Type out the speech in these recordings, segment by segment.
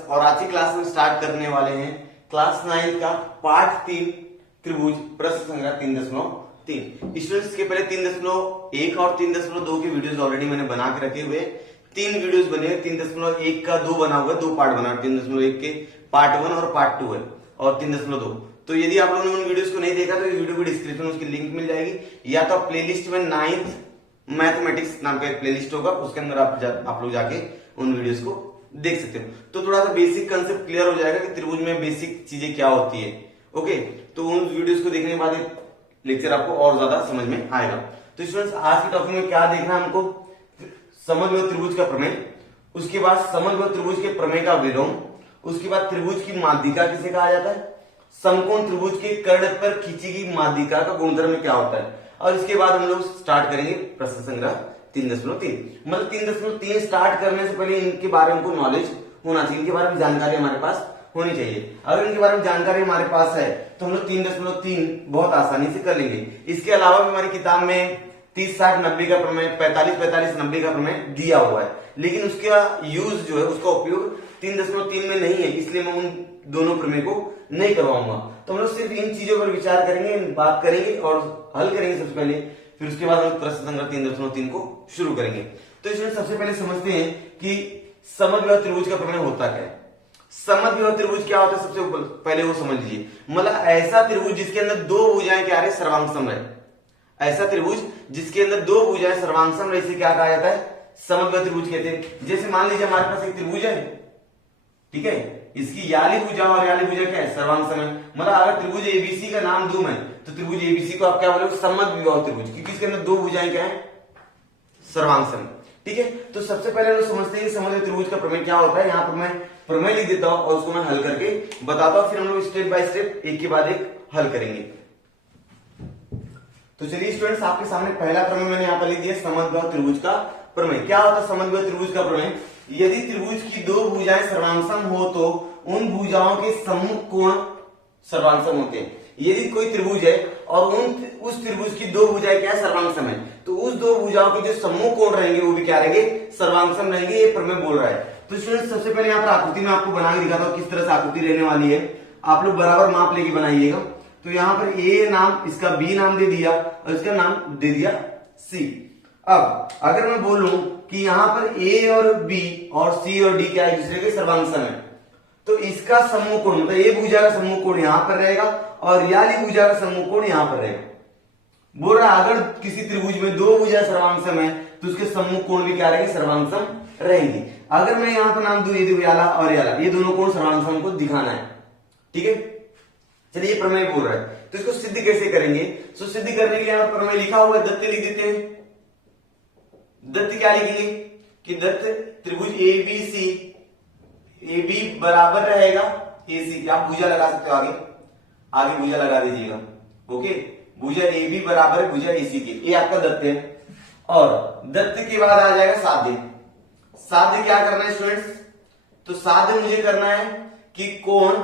Classes और आज की क्लास में स्टार्ट करने वाले हैं क्लास 9 का पार्ट 3 त्रिभुज प्रश्न संख्या 3.3। स्टूडेंट्स के पहले 3.1 और 3.2 के वीडियोस ऑलरेडी मैंने बना के रखे हुए। 3 वीडियोस बने हैं, 3.1 का 2 बना हुआ है, 2 पार्ट बना, 3.1 के पार्ट 1 और पार्ट 2 है और 3.2। तो यदि आप लोगों ने उन वीडियोस को नहीं देखा तो वीडियो को डिस्क्रिप्शन में उसकी लिंक मिल जाएगी, या तो प्लेलिस्ट में 9th मैथमेटिक्स नाम का एक प्लेलिस्ट होगा, उसके अंदर आप लोग जाके उन वीडियोस को देख सकते हो। तो थोड़ा सा बेसिक कंसेप्ट क्लियर हो जाएगा कि त्रिभुज में बेसिक चीजें क्या होती है। ओके, तो उन वीडियोस को देखने के बाद लेक्चर आपको और ज्यादा समझ में आएगा। तो स्टूडेंट्स आज के टॉपिक में क्या देखना है हमको, समग्र त्रिभुज का प्रमेय, उसके बाद समग्र त्रिभुज के प्रमेय का विलोम, उसके बाद त्रिभुज की माध्यिका किसे कहा जाता है, समकोण त्रिभुज के कर्ण पर खींची गई माध्यिका का गुणधर्म क्या होता है, और इसके बाद हम लोग स्टार्ट करेंगे प्रश्न संग्रह 3.3। मतलब 3.3 स्टार्ट करने से पहले इनके बारे में नॉलेज होना चाहिए, इनके बारे में जानकारी हमारे पास होनी चाहिए। अगर इनके बारे में जानकारी हमारे पास है तो हम लोग 3.3 बहुत आसानी से कर लेंगे। इसके अलावा भी हमारी किताब में 30-60-90 का प्रमेय, 45-45-90 का प्रमेय दिया हुआ है, लेकिन उसका यूज जो है, उसका उपयोग 3.3 में नहीं है, इसलिए मैं उन दोनों प्रमेय को नहीं करवाऊंगा। तो हम लोग सिर्फ इन चीजों पर विचार करेंगे, बात करेंगे और हल करेंगे सबसे पहले, फिर उसके बाद हम प्रश्न संख्या 3.3 को शुरू करेंगे। तो इसमें सबसे पहले समझते हैं कि समद्विबाहु त्रिभुज का प्रमेय होता क्या है। समद्विबाहु त्रिभुज क्या होता है, सबसे पहले वो समझ लीजिए। मतलब ऐसा त्रिभुज जिसके अंदर दो भुजाएं क्या रहे, सर्वांगसम रहे। ऐसा त्रिभुज जिसके अंदर दो भुजाएं सर्वांगसम रहे, इसे क्या कहा जाता है, समद्विबाहु त्रिभुज कहते हैं। जैसे मान लीजिए हमारे पास एक त्रिभुज है, ठीक है, इसकी याली भुजा और याली भुजा क्या है, सर्वांगसम है। मतलब अगर त्रिभुज एबीसी का नाम दूं मैं, तो त्रिभुज एबीसी को आप क्या बोलोगे, समद्विबाहु त्रिभुज, क्योंकि इसके अंदर दो भुजाएं क्या है, सर्वांगसम। ठीक है, तो सबसे पहले हम समझते हैं समद्विबाहु त्रिभुज का प्रमेय क्या होता है। यहाँ पर मैं प्रमेय लिख देता हूं और उसको मैं हल करके बताता हूं, फिर हम लोग स्टेप बाय स्टेप एक के बाद एक हल करेंगे। तो चलिए स्टूडेंट्स, आपके सामने पहला प्रमेय मैंने यहाँ पर लिख दिया, समद्विबाहु त्रिभुज का प्रमेय। क्या होता है समद्विबाहु त्रिभुज का प्रमेय, यदि त्रिभुज की दो भुजाएं सर्वांगसम हो तो उन भुजाओं के सम्मुख कोण सर्वांगसम होते हैं। यदि कोई त्रिभुज है और उस त्रिभुज की दो भुजाएं क्या है, सर्वांगसम है, तो उस दो भुजाओं के जो सम्मुख कोण रहेंगे वो भी क्या रहेंगे, सर्वांगसम रहेंगे। ये प्रमेय बोल रहा है। तो स्टूडेंट्स सबसे पहले यहाँ पर आकृति में आपको बना के दिखाता हूँ किस तरह से आकृति रहने वाली है। आप लोग बराबर माप लेके बनाइएगा। तो यहाँ पर ए नाम, इसका बी नाम दे दिया और इसका नाम दे दिया सी। अब अगर मैं बोलूं कि यहाँ पर ए और बी और सी और डी क्या एक दूसरे के सर्वांगसम है, तो इसका सम्मुख कोण, मतलब ए भुजा का सम्मुख कोण यहां पर रहेगा और याली भुजा का सम्मुख कोण यहां पर रहेगा। बोल रहा है अगर किसी त्रिभुज में दो भुजा सर्वांगसम है तो उसके सम्मुख कोण भी क्या रहेंगे, सर्वांगसम रहेंगे। अगर मैं यहां पर नाम दूं ये याला और याला, ये दोनों कोण सर्वांगसम को दिखाना है। ठीक है, चलिए ये प्रमेय बोल रहा है, तो इसको सिद्ध कैसे करेंगे। तो सिद्ध करने के लिए यहाँ प्रमेय लिखा हुआ है, दत्त लिख देते हैं। दत्त क्या लिखेंगे कि दत्त त्रिभुज एबीसी, ए बी बराबर रहेगा ए सी। आप भुजा लगा सकते हो, आगे आगे भुजा लगा दीजिएगा। ओके, भुजा ए बी बराबर है भुजा ए सी के, ये आपका दत्त है। और दत्त के बाद आ जाएगा साध्य। साध्य क्या करना है स्टूडेंट्स, तो साध्य मुझे करना है कि कोण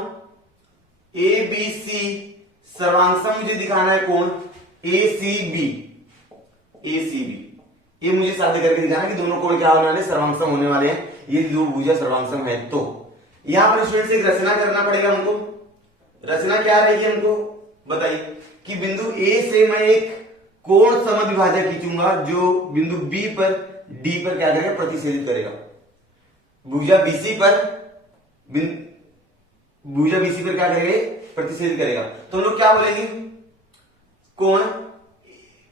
ए बी सी सर्वांगसम मुझे दिखाना है, कोण ए सी बी, ए सी बी, ये मुझे साध्य करके दिखाना है कि दोनों कोण क्या होने वाले, सर्वांगसम होने वाले हैं। ये दो भुजा सर्वांगसम है। तो यहां पर स्टूडेंट्स एक रचना करना पड़ेगा हमको। रचना क्या रहेगी हमको बताइए कि बिंदु ए से मैं एक कोण समद्विभाजक खींचूंगा जो बिंदु बी पर डी पर क्या करेगा, प्रतिच्छेदित करेगा। भुजा बीसी पर क्या करेगा, प्रतिच्छेदित करेगा। तो हम लोग क्या बोलेंगे, कोण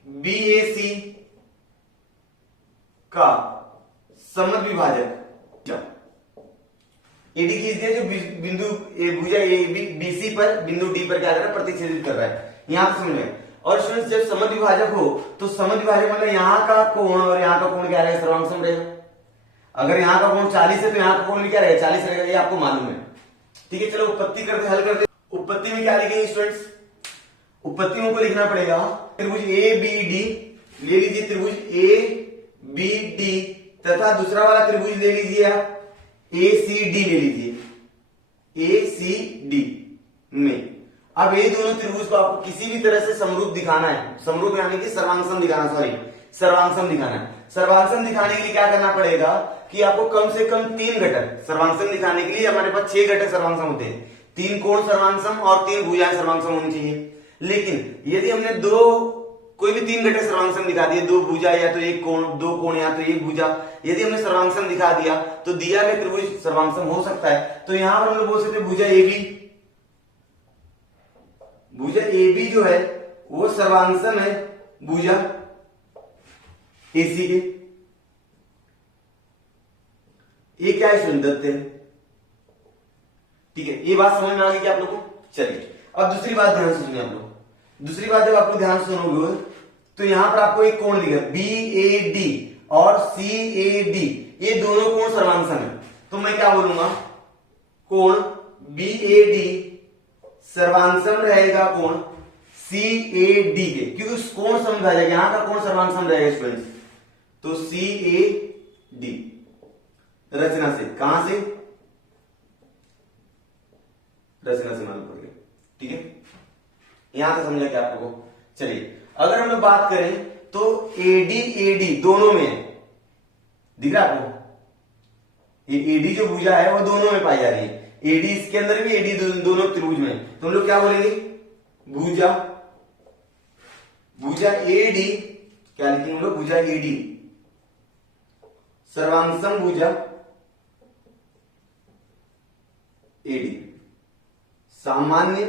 बी ए सी का समद्विभाजक एडी खींच दिया, जो बिंदु भुजा बीसी पर बिंदु डी पर क्या कर रहा है, प्रतिच्छेदित कर रहा है। यहां पर समझ में। और स्टूडेंट्स जब समद्विभाजक हो तो समद्विभाजक मतलब यहां का कोण और यहां का कोण क्या रहेगा, सर्वांगसम रहेगा। अगर यहां का कोण 40 है तो यहां का कोण भी क्या रहेगा, 40 रहेगा, ये आपको मालूम है। ठीक है, चलो उत्पत्ति करते, हल करते। उत्पत्ति में क्या लिखेंगे स्टूडेंट्स, उत्पत्ति में को लिखना पड़ेगा त्रिभुज ए बी डी ले लीजिए, त्रिभुज ए बी डी तथा दूसरा वाला त्रिभुज ले लीजिए आप ए सी डी ले लीजिए, ए सी डी में। अब ये दोनों त्रिभुज को आपको किसी भी तरह से समरूप दिखाना है, समरूप यानी कि सर्वांगसम दिखाना, सॉरी सर्वांगसम दिखाना है। सर्वांगसम दिखाने के लिए क्या करना पड़ेगा, कि आपको कम से कम 3 घटक सर्वांगसम दिखाने के लिए हमारे पास 6 घटक सर्वांगसम होते हैं, 3 कोण सर्वांगसम और 3 भुजाएं सर्वांगसम होनी चाहिए। लेकिन यदि हमने कोई भी 3 घटक सर्वांगसम दिखा दिए, 2 भुजा या तो 1 कोण, 2 कोण या तो 1 भुजा, यदि हमने सर्वांगसम दिखा दिया तो दिया गया त्रिभुज सर्वांगसम हो सकता है। तो यहां पर हम लोग बोल सकते हैं भुजा AB जो है वो सर्वांगसम है भुजा AC के। ये क्या है? दत्त है। ठीक है, ये बात समझ में आ गई कि आप लोग को? चलिए अब दूसरी बात ध्यान से सुनिए आप लोग। दूसरी बात जब आप लोग ध्यान से सुनोगे तो यहां पर आपको एक कोण दिखेगा BAD और CAD, ये दोनों कोण सर्वांगसम है। तो मैं क्या बोलूंगा? कोण BAD सर्वांगसम रहेगा कोण CAD के, क्योंकि उस कोण समझा जाएगा, यहां का कोण सर्वांगसम रहेगा स्टूडेंट्स। तो CAD रचना से, कहां से? रचना से मालूम पड़ गया। ठीक है, यहां से समझा क्या आप लोगों को? चलिए अगर हम लोग बात करें तो AD दोनों में है, दिख रहा है आपको? ये AD जो भुजा है वो दोनों में पाई जा रही है, AD इसके अंदर भी, AD दोनों त्रिभुज में। तो हम लोग क्या बोलेंगे? भुजा AD, क्या लिखेंगे हम लोग? भुजा AD सर्वांगसम भुजा AD, सामान्य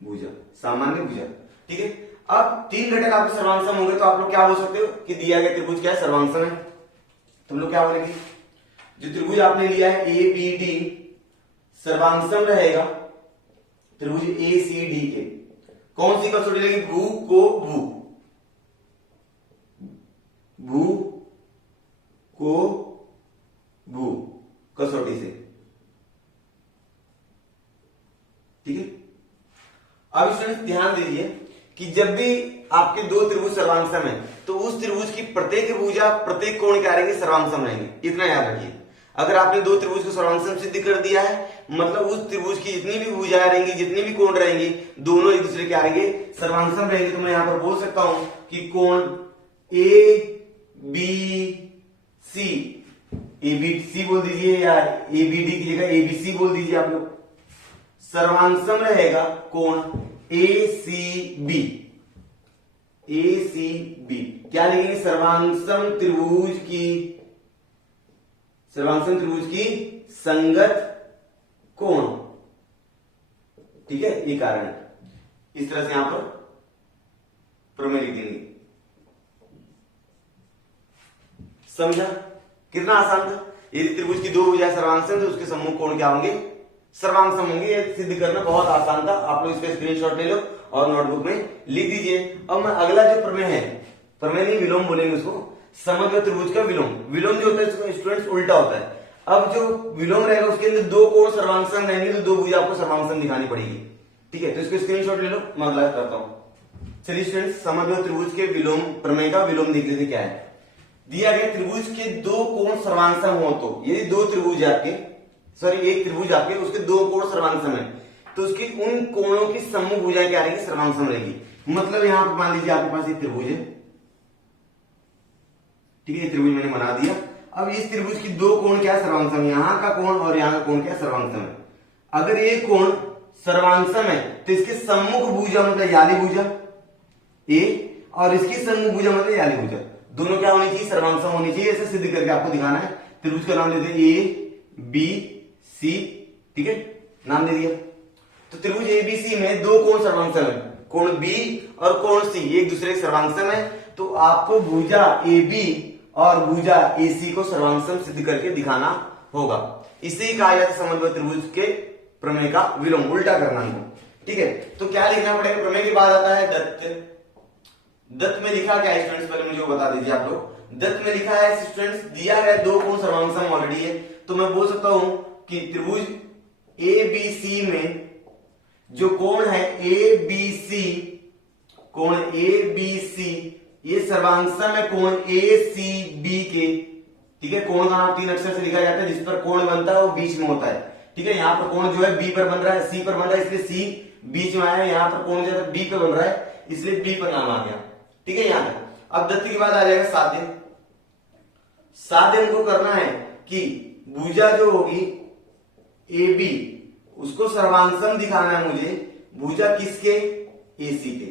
भुजा। ठीक है, अब 3 घटक आपके सर्वांगसम होंगे तो आप लोग क्या बोल सकते हो कि दिया गया त्रिभुज क्या है? सर्वांगसम है। तो हम लोग क्या बोलेंगे? जो त्रिभुज आपने लिया है ABD सर्वांगसम रहेगा त्रिभुज ACD के। कौन सी कसौटी लगेगी? भू को भू कसौटी से। ठीक है, अब स्टूडेंट्स ध्यान दीजिए कि जब भी आपके 2 त्रिभुज सर्वांगसम है तो उस त्रिभुज की प्रत्येक भुजा, प्रत्येक कोण क्या रहेंगे? सर्वांगसम रहेंगे। इतना याद रखिए। अगर आपने 2 त्रिभुज को सर्वांगसम सिद्ध कर दिया है, मतलब उस त्रिभुज की जितनी भी भुजाएं रहेंगी, जितने भी कोण रहेंगे, दोनों एक दूसरे के क्या रहेंगे? सर्वांगसम रहेंगे। तो मैं यहां पर बोल सकता हूं कि कोण ABC बोल दीजिए या ABD की जगह ABC बोल दीजिए आप लोग, सर्वांगसम रहेगा कोण ACB। क्या लिखेंगे? सर्वांगसम त्रिभुज की संगत कोण। ठीक है, ये कारण है। इस तरह से यहां पर प्रमेय लिख देंगे। समझा? कितना आसान था। यदि त्रिभुज की 2 भुजाएं सर्वांगसम तो उसके सम्मुख कोण क्या होंगे? सर्वांगसम होंगे। ये सिद्ध करना बहुत आसान था। आप लोग इसका स्क्रीनशॉट ले लो और नोटबुक में लिख दीजिए। अब मैं अगला जो प्रमेय है, प्रमेय नहीं विलोम बोलेंगे उसको, समग्र त्रिभुज का विलोम जो होता है स्टूडेंट्स उल्टा होता है। अब जो विलोम रहेगा उसके अंदर 2 कोण सर्वांगसम रहेंगे तो 2 भुजा आपको सर्वांगसम दिखानी पड़ेगी। ठीक है, तो इसको स्क्रीनशॉट ले लो, मैं अगला करता हूं। चलिए स्टूडेंट्स, समग्र त्रिभुज के विलोम प्रमेय का विलोम देख लेते क्या है। दिया गया त्रिभुज के 2 कोण सर्वांगसम हो तो, यदि 2 त्रिभुज आपके, सॉरी एक त्रिभुज आपके, उसके 2 कोण सर्वांगसम है तो उसकी उन कोणों की सम्मुख भुजाएं क्या रहेगी? सर्वांगसम रहेगी। मतलब यहां पर मान लीजिए आपके पास एक त्रिभुज है। ठीक है, ये त्रिभुज मैंने बना दिया। अब इस त्रिभुज की 2 कोण क्या है? सर्वांगसम। यहां का कोण और यहां का कोण क्या है? सर्वांगसम है। अगर ये कोण सर्वांगसम है तो इसके सम्मुख भुजा मतलब याली भुजा ए, और इसकी सम्मुख भुजा मतलब याली भुजा, दोनों क्या होनी चाहिए? सर्वांगसम होनी चाहिए। ऐसे सिद्ध करके आपको दिखाना है। त्रिभुज का नाम लेते हैं ABC। ठीक है, नाम दे दिया। तो त्रिभुज ABC में 2 कोण सर्वांगसम है, कोण B और कोण C एक दूसरे के सर्वांगसम है। तो आपको भुजा AB और भुजा AC को सर्वांगसम सिद्ध करके दिखाना होगा। इसे कहा जाता है समग्र त्रिभुज के प्रमेय का विलोम, उल्टा करना इनको। ठीक है, तो क्या लिखना पड़ेगा? प्रमेय के बाद आता है दत्त में लिखा क्या है स्टूडेंट्स? पहले मुझे बता दीजिए आप लोग। दत्त में लिखा है स्टूडेंट्स, दिया गया 2 कोण सर्वांगसम ऑलरेडी है, तो मैं बोल सकता हूं कि त्रिभुज ABC में जो कोण है कोण ABC ये सर्वांगसम है कोण ACB के। ठीक है, कोण का नाम 3 अक्षर से लिखा जाता है, जिस पर कोण बनता है वो बीच में होता है। ठीक है, यहां पर कोण जो है B पर बन रहा है, C पर बन रहा है, इसलिए C बीच में आया। यहां पर कोण जो है B पर बन रहा है, इसलिए B पर नाम आ गया। ठीक है, यहां तक। अब दत्त के बाद आ जाएगा साध्य। साध्य हमको करना है कि भुजा जो होगी ए बी उसको सर्वांशम दिखाना है मुझे भुजा किसके, ए सी के।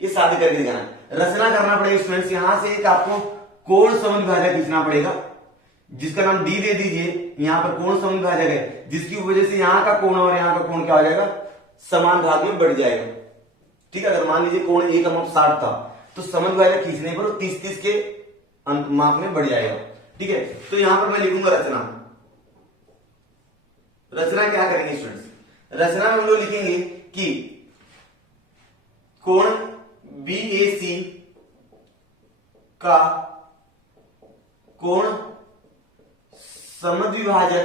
ये साध्य करके दिखाना है। रचना करना पड़ेगा स्टूडेंट्स, यहां से एक आपको कोण समद्विभाजक खींचना पड़ेगा जिसका नाम डी दे दीजिए। यहां पर कोण समद्विभाजक है जिसकी वजह से यहां का कोण और यहां का कोण क्या हो जाएगा, समान भाग में बढ़ जाएगा। ठीक है, अगर मान लीजिए कोण ए का माप 60 था तो समद्विभाजक खींचने पर 30-30 के माप में बढ़ जाएगा। ठीक है, तो यहां पर मैं लिखूंगा रचना। रचना क्या करेंगे स्टूडेंट्स, रचना में हम लोग लिखेंगे कि कोण BAC का कोण समद्विभाजक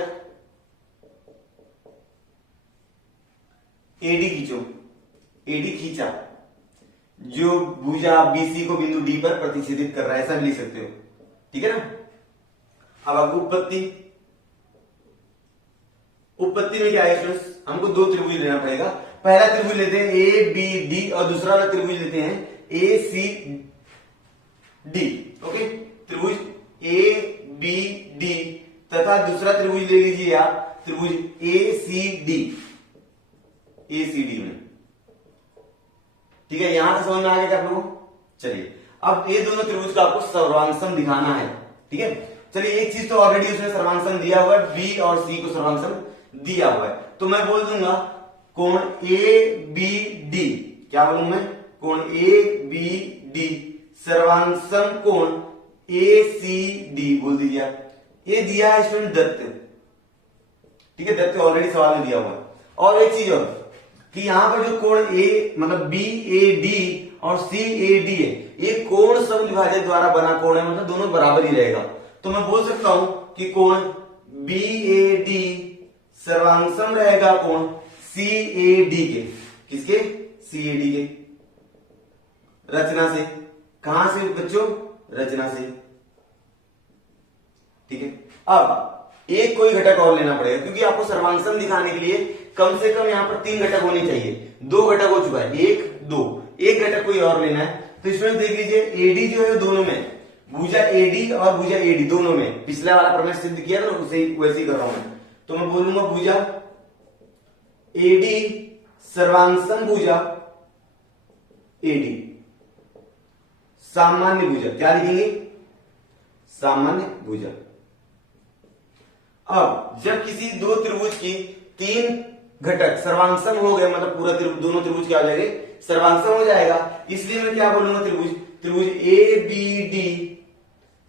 AD खींचो, AD खींचा जो भुजा BC को बिंदु D पर प्रतिच्छेदित कर रहा है, ऐसा भी लिख सकते हो। ठीक है ना। अब आपको उत्पत्ति में क्या है स्टूडेंट्स, हमको दो त्रिभुज लेना पड़ेगा। पहला त्रिभुज लेते हैं ABD और दूसरा वाला त्रिभुज लेते हैं ACD। ओके, त्रिभुज ABD तथा दूसरा त्रिभुज ले लीजिए आप त्रिभुज ACD में। ठीक है, यहां से समझ में आ गया आप लोगों को। चलिए अब ये दोनों त्रिभुज का आपको सर्वांशम दिखाना है। ठीक है, चलिए एक चीज तो ऑलरेडी उसने सर्वांशम दिया हुआ है, बी और सी को सर्वांशम दिया हुआ है, तो मैं बोल दूंगा कोण ABD, क्या बोलूं मैं, कोण ABD सर्वांशम कोण ACD बोल दीजिए आप। ये दिया है स्टूडेंट दत्त। ठीक है, दत्त ऑलरेडी सवाल में दिया हुआ है। और एक चीज और कि यहां पर जो कोण A मतलब BAD और CAD है, ये कोण समद्विभाजक द्वारा बना कोण है, मतलब दोनों बराबर ही रहेगा। तो मैं बोल सकता हूं कि कोण BAD सर्वांशम रहेगा कोण CAD के। किसके, CAD के। रचना से, कहां से बच्चों, रचना से। ठीक है, अब एक कोई घटक और लेना पड़ेगा क्योंकि आपको सर्वांशम दिखाने के लिए कम से कम यहां पर 3 घटक होने चाहिए। 2 घटक हो चुका है, 1 2, एक घटक कोई और लेना है। तो इसमें देख लीजिए AD जो है दोनों में, भुजा AD और भुजा AD दोनों में, पिछला वाला प्रमेय सिद्ध किया ना उसे वैसे ही कर रहा हूं मैं। तो मैं बोलूंगा भुजा AD सर्वांशम भुजा AD, सामान्य भुजा, क्या लिखेंगे, सामान्य भुजा। अब जब किसी दो त्रिभुज की 3 घटक सर्वांशम हो गए, मतलब पूरा दोनों त्रिभुज क्या हो जाएंगे, सर्वांशम हो जाएगा, इसलिए मैं क्या बोलूंगा, त्रिभुज ABD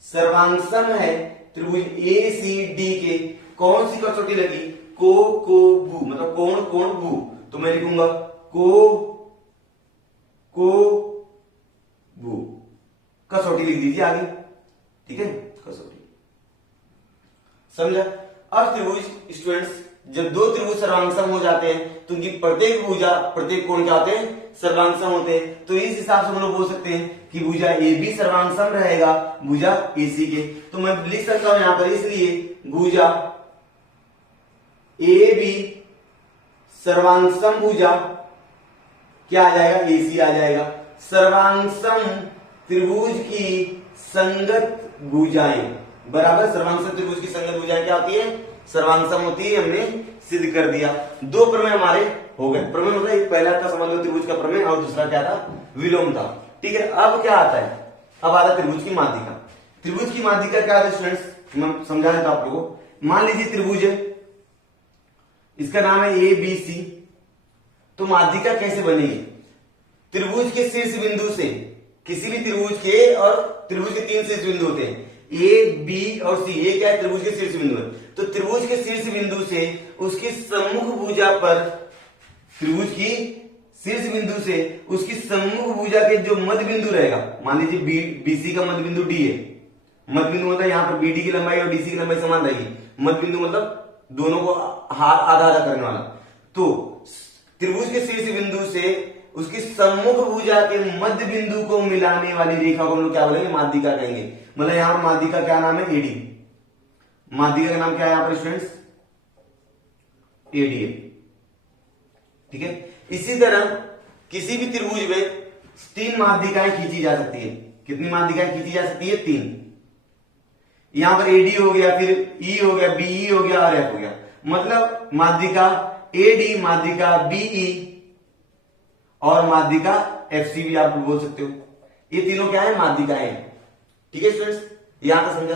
सर्वांशम है त्रिभुज ACD के कौन सी कसौटी लगी, को भू, मतलब कोण भू। तो मैं लिखूंगा को भू, कसौटी लिख दीजिए आगे। ठीक है, कसौटी, समझा। अब त्रिभुज स्टूडेंट्स, जब दो त्रिभुज सर्वांशम हो जाते हैं तो उनकी प्रत्येक भुजा प्रत्येक कोण क्या होते हैं, सर्वांशम होते हैं। तो इस हिसाब से हम लोग बोल सकते हैं कि भुजा AB सर्वांशम रहेगा भुजा AC के। तो मैं लिख सकता हूं यहां पर, इसलिए भुजा AB सर्वांशम भुजा क्या आ जाएगा, AC आ जाएगा। सर्वांशम त्रिभुज की संगत भुजाएं बराबर, सर्वांशम त्रिभुज की संगत भुजाएं क्या होती है, सर्वांशम होती है। हमने सिद्ध कर दिया, 2 प्रमेय हमारे हो गए। प्रमेय मतलब पहला था समद्विबाहु त्रिभुज का प्रमेय और दूसरा क्या था, विलोम था। ठीक है, अब क्या आता है, अब आता है त्रिभुज की माध्यिका। त्रिभुज की माध्यिका क्या है स्टूडेंट्स, मैं समझा देता हूं आप लोगों को। मान लीजिए त्रिभुज है, इसका नाम है ABC, तो माध्यिका कैसे बनेगी, त्रिभुज के शीर्ष बिंदु से, किसी भी त्रिभुज के, और त्रिभुज के 3 शीर्ष बिंदु होते हैं A B और C, ये क्या है, त्रिभुज के शीर्ष बिंदु है। तो त्रिभुज के शीर्ष बिंदु से उसकी सम्मुख भुजा पर, त्रिभुज की शीर्ष बिंदु से उसकी सम्मुख भुजा के जो मध्य बिंदु रहेगा, मान लीजिए BC का मध्य बिंदु D है, मध्य बिंदु मतलब यहां पर BD की लंबाई और DC की लंबाई समान रहेगी। मध्य बिंदु मतलब दोनों को आधा आधा करने वाला। तो त्रिभुज के शीर्ष बिंदु से उसकी सम्मुख भुजा के मध्य बिंदु को मिलाने वाली रेखा को हम लोग क्या बोलेंगे, माध्यिका कहेंगे। मतलब यहां पर माध्यिका क्या नाम है, AD। माध्यिका का नाम क्या है यहां पर स्टूडेंट्स, AD है। ठीक है, इसी तरह किसी भी त्रिभुज में 3 माध्यिकाएं खींची जा सकती है। कितनी माध्यिकाएं खींची जा सकती है? 3। यहां पर एडी हो गया, फिर ई हो गया, बीई हो गया और एफ हो गया। मतलब माध्यिका एडी, माध्यिका बीई और माध्यिका एफसी भी आप बोल सकते हो। ये तीनों क्या है? माध्यिकाएं। ठीक है स्टूडेंट्स, यहां तक समझा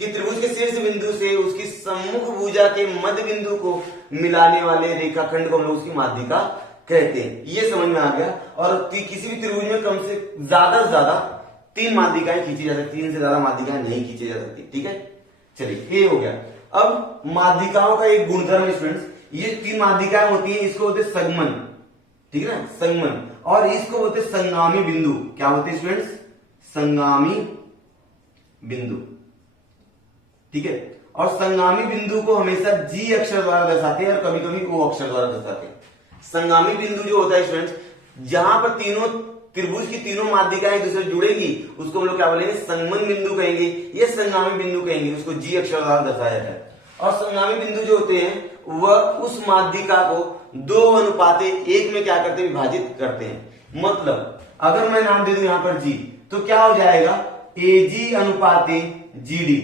कि त्रिभुज के शीर्ष बिंदु से उसकी सम्मुख भुजा के मध्य बिंदु को मिलाने वाले रेखाखंड को हम लोग उसकी माध्यिका कहते हैं। ये समझ में आ गया। और किसी भी त्रिभुज में कम से ज्यादा 3 माध्यिकाएं खींची जा सकती है, 3 से ज्यादा माध्यिकाएं नहीं खींची जा सकती। ठीक है, चलिए ये हो गया। अब माध्यिकाओं का एक गुणधर्म स्टूडेंट्स, ये 3 माध्यिकाएं होती है, इसको बोलते संगमन। ठीक है ना, संगमन। और इसको बोलते संगामी बिंदु। क्या होते हैं स्टूडेंट्स? संगामी बिंदु। ठीक है, और संगामी बिंदु को हमेशा जी अक्षर द्वारा दर्शाते हैं और कभी कभी ओ अक्षर द्वारा दर्शाते हैं। संगामी बिंदु जो होता है स्टूडेंट्स, जहां पर तीनों त्रिभुज की तीनों माध्यिकाएं एक दूसरे जुड़ेंगी, उसको हम लोग क्या बोलेंगे? संगमन बिंदु कहेंगे, ये संगामी बिंदु कहेंगे, उसको जी अक्षर द्वारा दर्शाया जाता है। और संगामी बिंदु जो होते हैं वह उस माध्यिका को 2:1 में क्या करते हैं? विभाजित करते हैं। मतलब अगर मैं नाम दे दूं यहां पर जी, तो क्या हो जाएगा? एजी अनुपाते जीडी।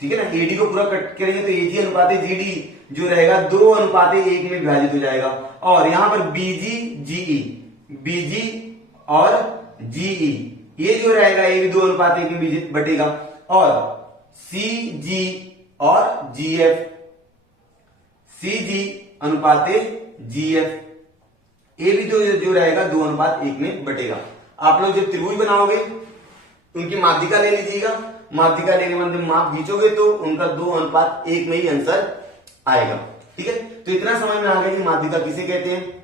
ठीक है ना, एडी को पूरा कट करेंगे तो एजी अनुपाते जीडी जो रहेगा 2:1 में विभाजित हो जाएगा। और यहां पर बीजी जीई, बीजी और जीई ये जो रहेगा ये भी 2:1 में बटेगा। और सीजी और जीएफ, सीजी अनुपाते जीएफ ये भी जो रहेगा 2:1 में बटेगा। आप लोग जब त्रिभुज बनाओगे उनकी माध्यिका ले लीजिएगा, माध्यिका लेने के बाद माप खींचोगे तो उनका 2:1 में ही आंसर आएगा। ठीक है, तो इतना समझ में आ गया कि माध्यिका किसे कहते हैं।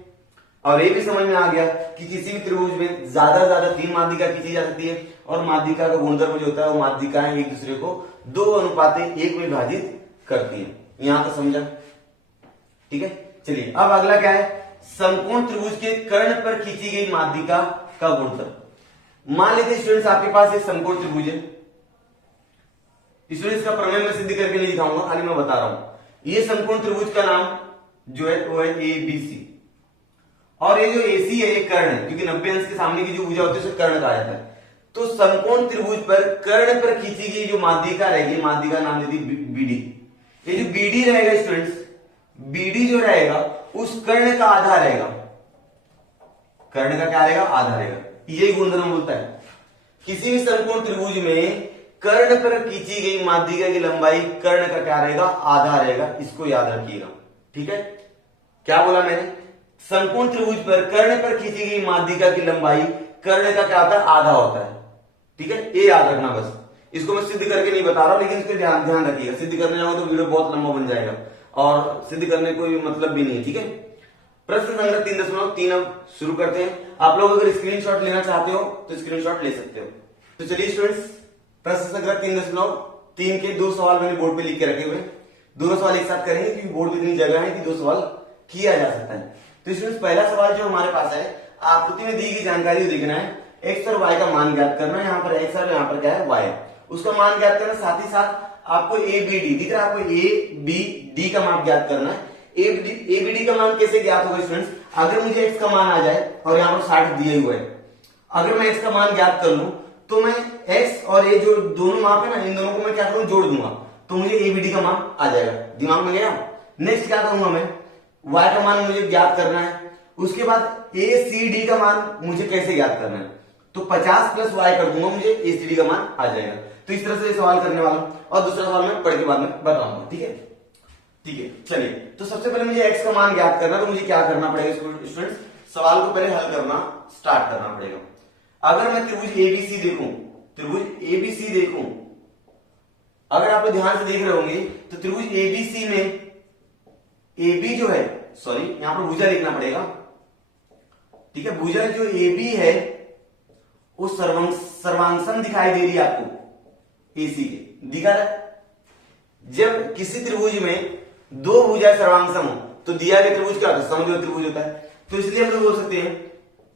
और ये भी समझ में आ गया कि किसी भी त्रिभुज में ज्यादा 3 माध्यिका खींची जा सकती है। और माध्यिका का गुणधर्म जो होता है वो माध्यिकाएं एक दूसरे को 2:1 में विभाजित करती है। यहां तो समझा? ठीक है, चलिए अब अगला क्या है? समकोण त्रिभुज के कर्ण पर खींची गई माध्यिका का गुणधर्म। मान लेते स्टूडेंट्स आपके पास एक समकोण त्रिभुज है। स्टूडेंट्स का प्रमेय मैं सिद्ध करके नहीं दिखाऊंगा, खाली मैं बता रहा हूं। ये समकोण त्रिभुज का नाम जो है वो है एबीसी। और ये जो एसी है ये कर्ण है, क्योंकि 90 अंश के सामने की जो भुजा होती है उसे कर्ण कहा जाता है। तो समकोण त्रिभुज पर कर्ण पर खींची गई जो माध्यिका रहेगी, माध्यिका नाम दे दी बीडी। ये जो बीडी रहेगा स्टूडेंट्स, बीडी जो रहेगा उस कर्ण का आधा रहेगा। कर्ण का क्या रहेगा? आधा रहेगा। यही गुणधर्म बोलता है। किसी भी समकोण त्रिभुज में कर्ण पर खींची गई माध्यिका की लंबाई कर्ण का क्या रहेगा? आधा रहेगा। इसको याद रखिएगा। ठीक है, क्या बोला मैंने? समकोण त्रिभुज पर कर्ण पर खींची गई माध्यिका की लंबाई कर्ण का क्या होता है? आधा होता है। ठीक है, ये याद रखना बस। इसको मैं सिद्ध करके नहीं बता रहा हूं, लेकिन इसको ध्यान रखिएगा। सिद्ध करने जाऊंगा तो वीडियो बहुत लंबा बन जाएगा और सिद्ध करने कोई मतलब भी नहीं है। ठीक है, प्रश्न संख्या 3.3 अब शुरू करते हैं। आप लोग अगर स्क्रीनशॉट लेना चाहते हो तो स्क्रीनशॉट ले सकते हो। तो चलिए स्टूडेंट्स, प्रश्न संख्या 3.3 के 2 सवाल मैंने बोर्ड पे लिख के रखे हुए। दोनों सवाल एक साथ करेंगे क्योंकि बोर्ड में इतनी जगह है कि 2 सवाल किया जा सकता है। तो स्टूडेंट्स पहला सवाल जो हमारे पास है, आकृति में दी गई जानकारी देखना है। एक्स और वाई का मान ज्ञात करना है। यहाँ पर एक्स और यहाँ पर क्या है? वाई। उसका मान ज्ञात करना, साथ ही साथ आपको ए बी डी दिख रहा है, आपको ए बी डी का मान ज्ञात करना है। ए बी डी का मान कैसे ज्ञात होगा स्टूडेंट्स? अगर मुझे एक्स का मान आ जाए और यहाँ पर 60 दिया हुआ है, अगर मैं एक्स का मान ज्ञात कर लूं तो मैं एक्स और ए जो दोनों माप है ना, इन दोनों को मैं क्या करूं? जोड़ दूंगा, तो मुझे ए बी डी का मान आ जाएगा। दिमाग में गया? नेक्स्ट क्या करूंगा मैं? y का मान मुझे ज्ञात करना है। उसके बाद ए सी डी का मान मुझे कैसे ज्ञात करना है? तो 50 प्लस y कर दूंगा, मुझे ए सी डी का मान आ जाएगा। तो इस तरह से सवाल करने वाला हूं और दूसरा सवाल मैं पढ़ के बाद में बताऊंगा। ठीक है, ठीक है, चलिए। तो सबसे पहले मुझे x का मान ज्ञात करना, तो मुझे क्या करना पड़ेगा स्टूडेंट्स? सवाल को पहले हल करना स्टार्ट करना पड़ेगा। अगर मैं त्रिभुज एबीसी देखूं, त्रिभुज एबीसी देखूं, अगर आप ध्यान से देख रहे होंगे तो त्रिभुज एबीसी में AB जो है, सॉरी यहां पर भुजा लिखना पड़ेगा। ठीक है, भुजा जो AB है वो सर्वांगसम दिखाई दे रही है आपको AC के, दिखा रहा है। जब किसी त्रिभुज में 2 भुजाएं सर्वांगसम हो तो दिया गया त्रिभुज क्या होता है? समद्विबाहु त्रिभुज होता है। तो इसलिए हम लोग बोल सकते हैं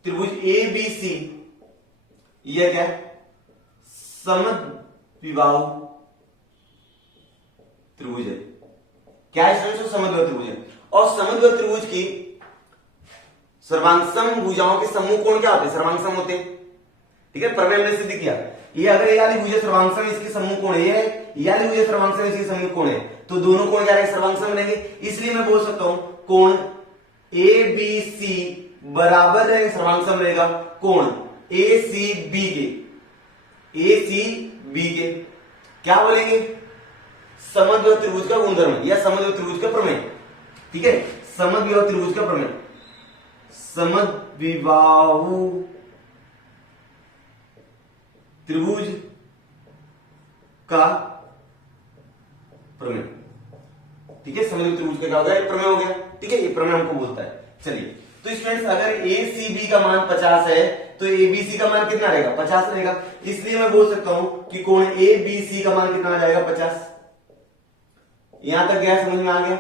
त्रिभुज ABC यह क्या है? समद्विबाहु त्रिभुज है। क्या है स्टूडेंट्स? समद्विबाहु त्रिभुज है। और समद्विबाहु त्रिभुज की सर्वांगसम भुजाओं के समूह कोण क्या होते हैं? सर्वांगसम होते हैं। ठीक है, प्रमेय हमने सिद्ध किया। ये अगर ये वाली भुजा सर्वांग में इसके सम्मुख कोण ये है, ये वाली भुजा सर्वांग में इसके सम्मुख कोण है, तो दोनों कोण क्या रहेंगे, सर्वांग में रहेंगे। इसलिए मैं बोल सकता हूं कोण ए बी सी बराबर रहेगा, सर्वांग में रहेगा कोण ए सी बी के, ए सी बी के क्या बोलेंगे, समद्विबाहु त्रिभुज का गुणधर्म या समद्विबाहु त्रिभुज का प्रमेय। ठीक है, समद्विबाहु त्रिभुज का प्रमेय, समद्विबाहु त्रिभुज का प्रमेय। ठीक है, समद्विबाहु त्रिभुज का क्या हो गया, प्रमेय हो गया। ठीक है, ये प्रमेय हमको बोलता है। चलिए, तो स्टूडेंट्स अगर ए सी बी का मान 50 है तो ए बी सी का मान कितना रहेगा, 50 रहेगा। इसलिए मैं बोल सकता हूं कि कोण ए बी सी का मान कितना आ जाएगा, 50। यहां तक गया, समझ में आ गया।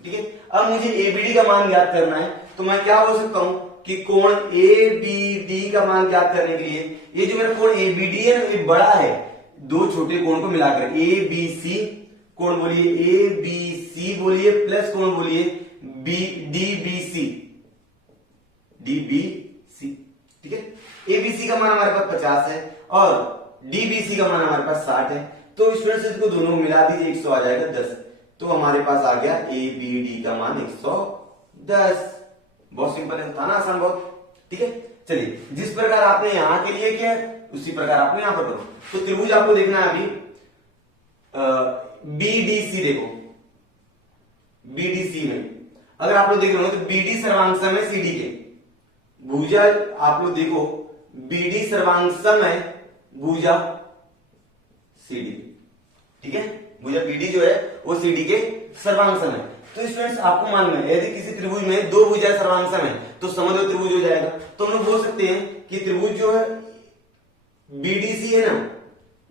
ठीक है, अब मुझे एबीडी का मान ज्ञात करना है, तो मैं क्या बोल सकता हूं कि कोण ए बी डी का मान ज्ञात करने के लिए, ये जो मेरा कोण एबीडी है ना, ये बड़ा है, दो छोटे कोण को मिलाकर ए बी सी कोण बोलिए, ए बी सी बोलिए प्लस कोण बोलिए B D B C, D B C. ठीक है, एबीसी का मान हमारे पास 50 है और डीबीसी का मान हमारे पास 60 है, तो स्टूडेंट्स इसको दोनों को मिला दीजिए, 100 आ जाएगा 10। तो हमारे पास आ गया ए बी डी का मान 110। बहुत सिंपल है, था ना आसान बहुत। ठीक है, चलिए, जिस प्रकार आपने यहां के लिए किया उसी प्रकार आपने यहां पर करो। तो त्रिभुज आपको देखना है अभी बीडीसी, देखो बीडीसी में अगर आप लोग देख रहे हो तो बीडी सर्वांग है सीडी के, भुजा आप लोग देखो बीडी सर्वांग है भुजा सीडी। ठीक है, भुजा बीडी जो है वो सीडी के सर्वांग है। तो स्टूडेंट्स आपको मालूम है यदि किसी त्रिभुज में दो भुजा सर्वांग है तो समद्विबाहु त्रिभुज हो जाएगा। तो हम लोग बोल सकते हैं कि त्रिभुज जो है बीडीसी है ना,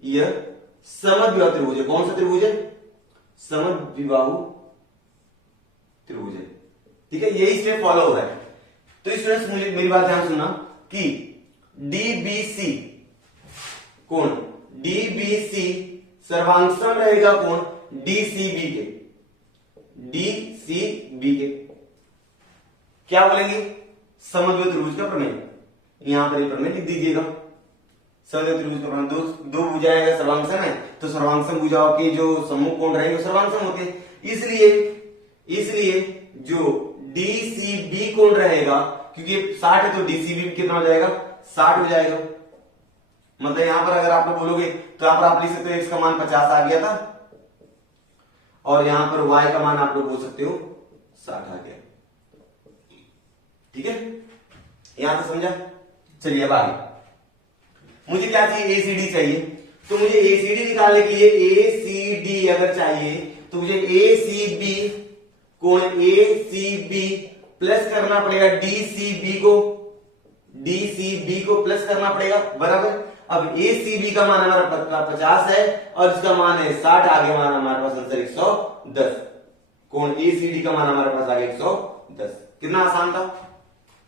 यह समद्विबाहु त्रिभुज है। कौन सा त्रिभुज है, समद्विबाहु त्रिभुज है। ठीक है, यही स्टेप फॉलो हो रहा है। तो स्टूडेंट्स मुझे मेरी बात ध्यान सुनना कि डीबीसी कोण डीबीसी सर्वांगसम रहेगा कोण डीसीबी के, डीसीबी के क्या बोलेंगे, समद्विबाहु त्रिभुज का प्रमेय। यहां पर प्रमेय लिख दीजिएगा, समद्विबाहु त्रिभुज का प्रमेय। दो भुजाएं अगर सर्वांगसम है तो सर्वांगसम भुजाओं के जो सम्मुख कोण रहेंगे सर्वांगसम होते हैं। इसलिए जो डीसीबी कोण रहेगा, क्योंकि 60 है तो डीसीबी कितना हो जाएगा, 60 हो जाएगा। मतलब यहां पर अगर आप लोग बोलोगे तो यहां पर आप लिख सकते हो x का मान 50 आ गया था और यहां पर y का मान आप लोग बोल सकते हो 60 आ गया। ठीक है, यहां तक समझा। चलिए अब आगे मुझे क्या चाहिए, एसीडी चाहिए। तो मुझे एसीडी निकालने के लिए एसीडी अगर चाहिए तो मुझे एसीबी कोण एसीबी प्लस करना पड़ेगा डीसीबी को प्लस करना पड़ेगा, बराबर। अब एसीबी का मान हमारा 50 है और इसका मान है 60, आगे मान हमारे पास आंसर 110। कोण एसीडी का मान हमारे पास आ गया 110। कितना आसान था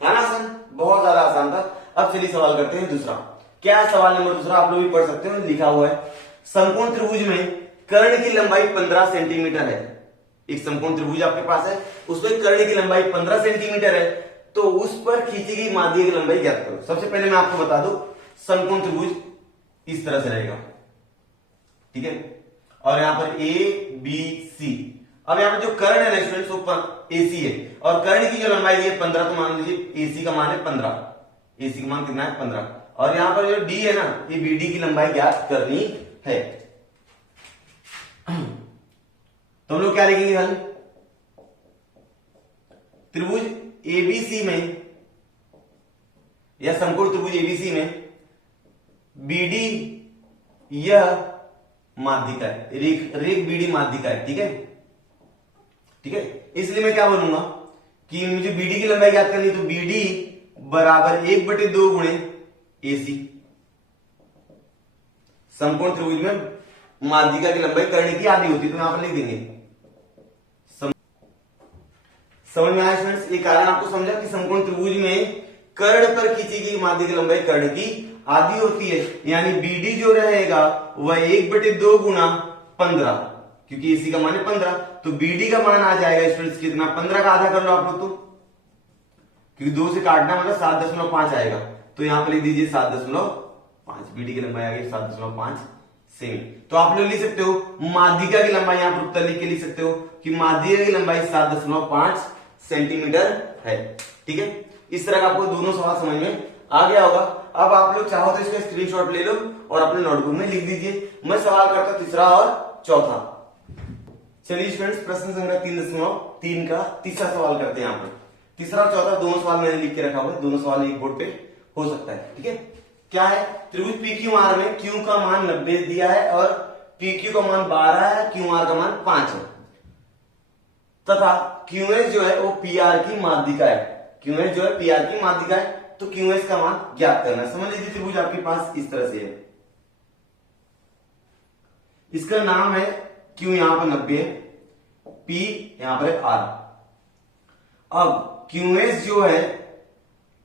ना आसान, बहुत ज्यादा आसान था। अब चलिए सवाल करते हैं दूसरा। क्या सवाल नंबर दूसरा आप लोग भी पढ़ सकते हो, लिखा हुआ है समकोण त्रिभुज में कर्ण की लंबाई 15 सेंटीमीटर है। एक समकोण त्रिभुज आपके पास है, उसमें कर्ण की लंबाई 15 सेंटीमीटर है, तो उस पर खींची गई माध्यिका की लंबाई ज्ञात करो। सबसे पहले मैं आपको बता दूं, समकोण त्रिभुज इस तरह से रहेगा। ठीक है, और यहां पर ए बी सी। अब यहां पर जो कर्ण है ना स्टूडेंट्स वो एसी है और कर्ण की जो लंबाई है 15, तो मान लीजिए एसी का मान है 15, एसी का मान कितना है 15। और यहां पर जो डी है ना, ये बीडी की लंबाई ज्ञात करनी है। तो हम लोग क्या लिखेंगे हल, त्रिभुज एबीसी में या समकोण त्रिभुज एबीसी में बीडी यह माध्यिका है, रेख बीडी माध्यिका है। ठीक है, ठीक है, इसलिए मैं क्या बोलूंगा कि मुझे बीडी की लंबाई ज्ञात करनी, तो बीडी बराबर 1/2 गुणे एसी। समकोण त्रिभुज में माध्यिका की लंबाई कर्ण की आधी होती है, तो यहां पर लिख देंगे। समझ में आया स्टूडेंट्स, ये कारण आपको समझा कि समकोण त्रिभुज में कर्ण पर खींची गई माध्यिका की लंबाई कर्ण की आधी होती है, यानी बीडी जो रहेगा वह 1/2 गुणा 15, क्योंकि एसी का मान है 15, तो बीडी का मान आ जाएगा स्टूडेंट्स कितना, 15 का आधा कर लो आप लोग, तो क्योंकि 2 से काटना मतलब 7.5 आएगा, तो यहाँ पे लिख दीजिए 7.5। बीडी की लंबाई आ गई 7.5 सेमी। तो आप लोग लिख सकते हो माध्यिका की लंबाई, यहाँ पर उत्तर लिख के लिख सकते हो कि माध्यिका की लंबाई 7.5 सेंटीमीटर है। ठीक है, इस तरह का आपको दोनों सवाल समझ में आ गया होगा। अब आप लोग चाहो तो इसका स्क्रीनशॉट ले लो और अपने नोटबुक में लिख दीजिए। मैं सवाल करता हूं तीसरा और चौथा। चलिए स्टूडेंट्स, प्रश्न संख्या 3.3 का तीसरा सवाल करते हैं। यहाँ पर तीसरा और चौथा दोनों सवाल मैंने लिख के रखा हुआ है, दोनों सवाल एक बोर्ड पे हो सकता है। ठीक है, क्या है, त्रिभुज PQR में Q का मान 90 दिया है और PQ का मान 12 है, QR का मान 5 है तथा QS जो है वो PR की माध्यिका है। QS जो है PR की माध्यिका है, तो QS का मान ज्ञात करना है। समझ लीजिए त्रिभुज आपके पास इस तरह से है, इसका नाम है Q, यहां पर 90 है, P यहां पर है R। अब QS जो है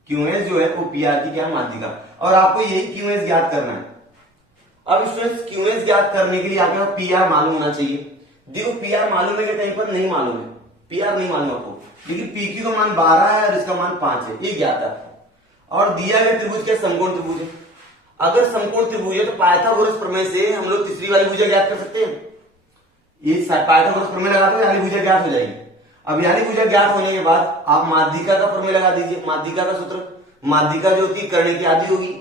वो PR की क्या माध्यिका, और आपको यही QS ज्ञात करना है। अब स्टूडेंट्स QS ज्ञात करने के लिए आपके पास PR मालूम होना चाहिए। देखो PR मालूम है कि टाइम पर नहीं मालूम है, PR नहीं मालूम आपको, लेकिन PQ का मान 12 है और इसका मान 5 है, ये ज्ञात है। और दिया गया त्रिभुज क्या समकोण त्रिभुज है। अगर समकोण त्रिभुज है तो पाइथागोरस प्रमेय से हम लोग तीसरी वाली भुजा ज्ञात कर सकते हैं। ये पाइथागोरस प्रमेय लगा दो, यानी भुजा ज्ञात हो जाएगी। अब यानी भुजा ज्ञात होने के बाद आप माध्यिका का प्रमेय लगा दीजिए। माध्यिका का सूत्र, माध्यिका जो होती है कर्ण की आधी होगी,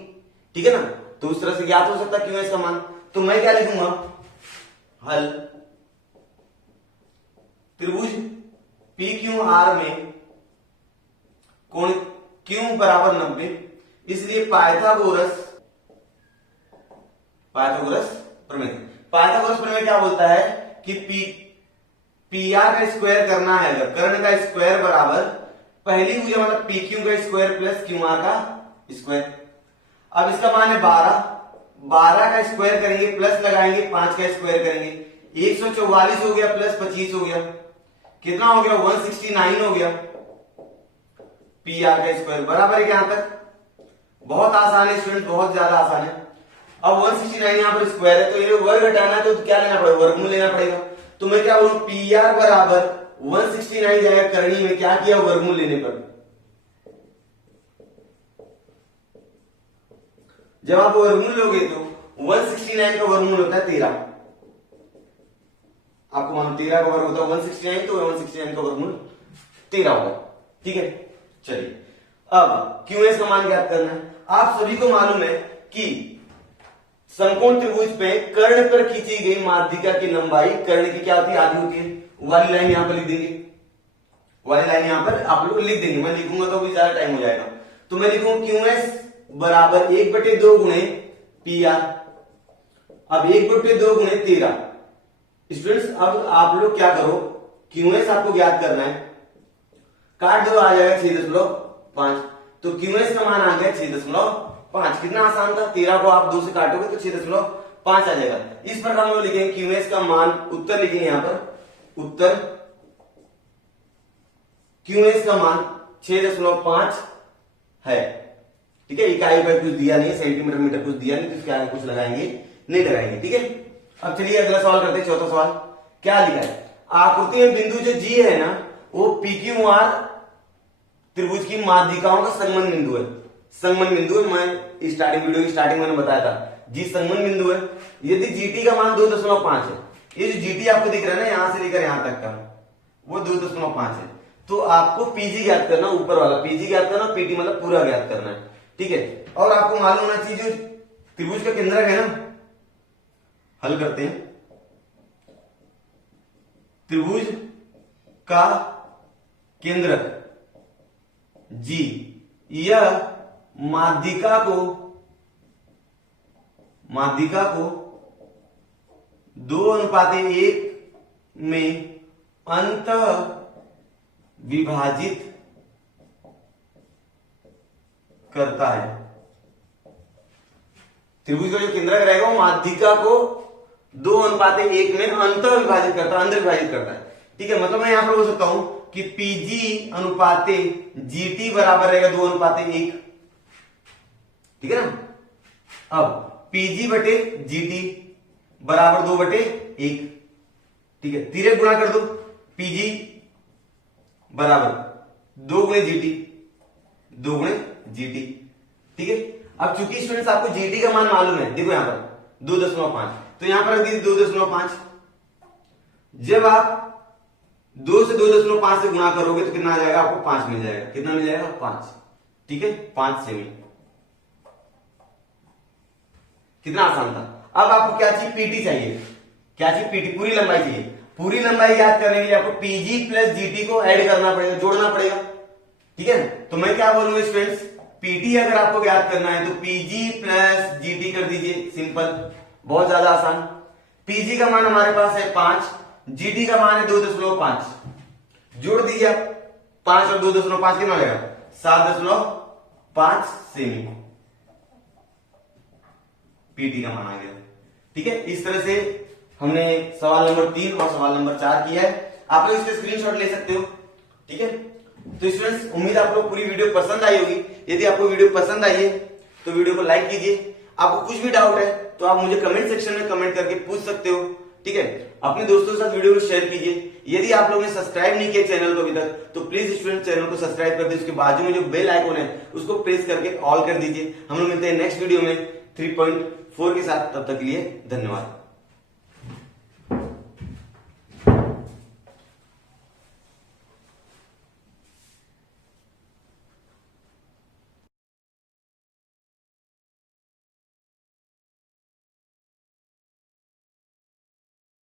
ठीक है ना, तो उस तरह से ज्ञात हो सकता है QS का मान। तो मैं क्या लिखूंगा, हल त्रिभुज PQR में कोण Q बराबर 90, इसलिए पाइथागोरस प्रमेय। पाइथागोरस प्रमेय क्या बोलता है कि PR का स्क्वायर करना है, अगर कर्ण का स्क्वायर बराबर पहली भुजा मतलब PQ का स्क्वायर प्लस QR का स्क्वायर। अब इसका मान है 12 का स्क्वायर करेंगे प्लस लगाएंगे 5 का स्क्वायर करेंगे, 144 हो गया प्लस 25 हो गया, कितना हो गया 169 हो गया। PR का स्क्वायर बराबर है यहां तक, बहुत आसान है स्टूडेंट, बहुत ज्यादा आसान है। अब 169 यहां पर स्क्वायर है, तो ये वर्ग हटाना है तो क्या लेना पड़ेगा, वर्गमूल लेना पड़ेगा। तो मैं क्या बोलूं, PR बराबर 169 जाएगा करनी में, क्या किया वर्गमूल लेने पर। जब आप वर्गमूल लोगे तो 169 का वर्गमूल होता है 13, आपको मालूम 13 का वर्ग होता है 169, तो 169 का वर्गमूल 13 होगा। ठीक है, चलिए अब QS का मान ज्ञात करना है। आप सभी को मालूम है कि समकोण त्रिभुज पे कर्ण पर खींची गई माध्यिका की लंबाई कर्ण की क्या होती है, आधी होती है। वाली लाइन यहां पर लिख देंगे, वाली लाइन यहां पर आप लोग लिख देंगे, मैं लिखूंगा तो भी ज्यादा टाइम हो जाएगा। तो मैं लिखूंगा QS बराबर 1/2 गुणे PR। अब 1/2 गुणे 13। स्टूडेंट्स अब आप लोग क्या करो, QS आपको ज्ञात करना है, काट दो, आ जाएगा 6.5। तो QS का मान आ गया 6.5। कितना आसान था, 13 को आप 2 से काटोगे तो 6.5 आ जाएगा। इस प्रकार हम लोग लिखेंगे QS का मान, उत्तर लिखेंगे यहां पर, उत्तर QS का मान 6.5 है। ठीक है, इकाई पर कुछ दिया नहीं, सेंटीमीटर मीटर कुछ दिया नहीं, तो इसके आगे कुछ लगाएंगे नहीं लगाएंगे। ठीक है, अब चलिए अगला सवाल करते हैं, चौथा सवाल। क्या लिखा है, आकृति में बिंदु जो G है ना, वो PQR त्रिभुज की माध्यिकाओं का संगमन बिंदु है। संगमन बिंदु है, मैं स्टार्टिंग वीडियो की स्टार्टिंग में बताया था, G संगमन बिंदु है। यदि GT का मान 2.5 है, ये जो GT आपको दिख रहा है ना यहां से लेकर यहां तक का, वो 2.5 है, तो आपको PG ज्ञात करना, ऊपर वाला PG ज्ञात करना, PT मतलब पूरा ज्ञात करना है। ठीक है, और आपको मालूम होना चाहिए जो त्रिभुज का केंद्रक है ना, हल करते हैं। त्रिभुज का केंद्रक G, यह माध्यिका को 2:1 में अंतः विभाजित करता है। त्रिभुज का जो केंद्रक रहेगा वो माध्यिका को 2:1 में अंतः विभाजित करता है, अंदर विभाजित करता है। ठीक है, मतलब मैं यहां पर बोल सकता हूं कि PG अनुपाते GT बराबर रहेगा 2:1। ठीक है ना, अब PG बटे GT बराबर 2/1। ठीक है, तिरक गुणा कर दो, PG बराबर 2 गुणे GT, 2 गुणे GT। ठीक है। अब चूंकि स्टूडेंट्स आपको जीटी का मान मालूम है, देखो यहां पर 2.5, तो यहां पर रख दीजिए 2.5। जब आप 2 से 2.5 से गुणा करोगे तो कितना आ जाएगा, आपको 5 मिल जाएगा। कितना मिल जाएगा, 5। ठीक है, 5 सेमी। कितना आसान था। अब आपको क्या चाहिए, पीटी चाहिए। क्या चाहिए, पीटी, पूरी लंबाई चाहिए। पूरी लंबाई याद करने के लिए आपको पीजी प्लस जीटी को ऐड करना पड़ेगा, जोड़ना पड़ेगा। ठीक है, तो मैं क्या बोलूंगा स्टूडेंट्स, पीटी अगर आपको याद करना है तो पीजी प्लस जीटी कर दीजिए, सिंपल, बहुत ज्यादा आसान। पीजी का मान हमारे पास है 5, जीटी का मान है 2.5, जोड़ दीजिए आप। 5 और 2.5 कितना लगेगा, 7.5 सेमी। पीटी का मान आ गया। ठीक है, इस तरह से हमने सवाल नंबर 3 और सवाल नंबर 4 किया है। आप लोग इसके स्क्रीनशॉट ले सकते हो। ठीक है, तो स्टूडेंट्स उम्मीद आप लोग पूरी वीडियो पसंद आई होगी। यदि आपको वीडियो पसंद आई है तो वीडियो को लाइक कीजिए। आपको कुछ भी डाउट है तो आप मुझे कमेंट सेक्शन में कमेंट करके पूछ सकते हो। ठीक है, अपने दोस्तों के साथ वीडियो को शेयर कीजिए। यदि आप लोगों ने सब्सक्राइब नहीं किया चैनल को अभी तक तो प्लीज स्टूडेंट चैनल को सब्सक्राइब कर दीजिए। उसके बाजू में जो बेल आइकन है उसको प्रेस करके ऑल कर दीजिए। हम लोग मिलते हैं नेक्स्ट वीडियो में 3.4 के साथ। तब तक के लिए धन्यवाद।